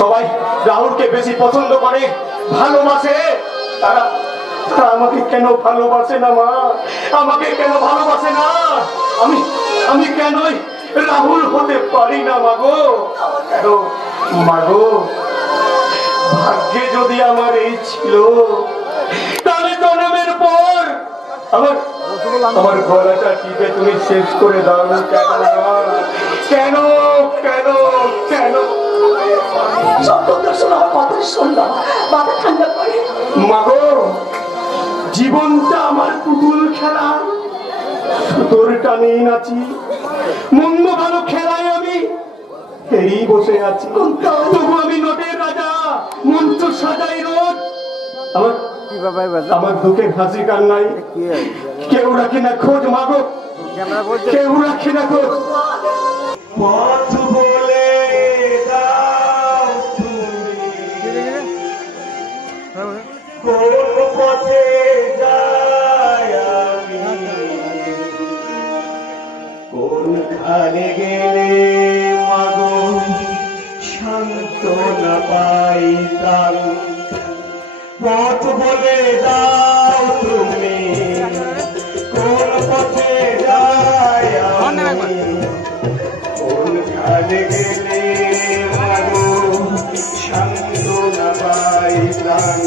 সবাই রাহুলকে বেশি পছন্দ করে, ভালোবাসে। তারা আমাকে কেন ভালোবাসে না মা? আমাকে কেন ভালোবাসে না? আমি আমি কেনই রাহুল হতে পারি না মাগো? কেন মাগো? ভাগ্যে যদি আমার এই ছিল, তাহলে জন্মের পর আমার গলাটা টিপে তুমি শেষ করে দাও। কেন কেন কেন কেন? মাগো, জীবনটা আমার পুতুল খেলা, সুতোর টানেই নাচি, মন্দ ভালো খেলায় আমি এই বসে আছি। তবু আমি নোটের রাজা, মঞ্চ সাজাই রোজ। আমার দুঃখের হাসি কান্নাই কেউ রাখে না খোঁজ মাগো, কেউ রাখে না খোঁজ। পথ বলে দাও তুমি, কোন পথে যাই আমি, কোনখানে গেলে মাগো শান্ত না পাইতাম। পথ বলে দাও তুমি, কোন পথে যাই আমি, কোনখানে গেলে মাগো শান্ত না পাইতাম।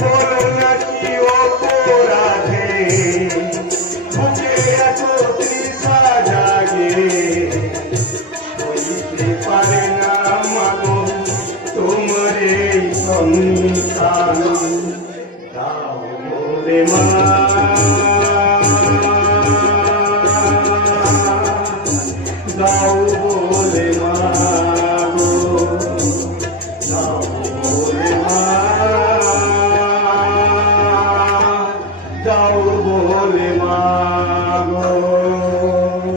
বলো নাকি অপরাধে বুকে এত তৃষা জাগে, সইতে পারে না মাগো তোমার এই সন্তান। দাও মোরে মা, দাও বলে মা গো, দাও বলে মা, দাও বলে মা গো।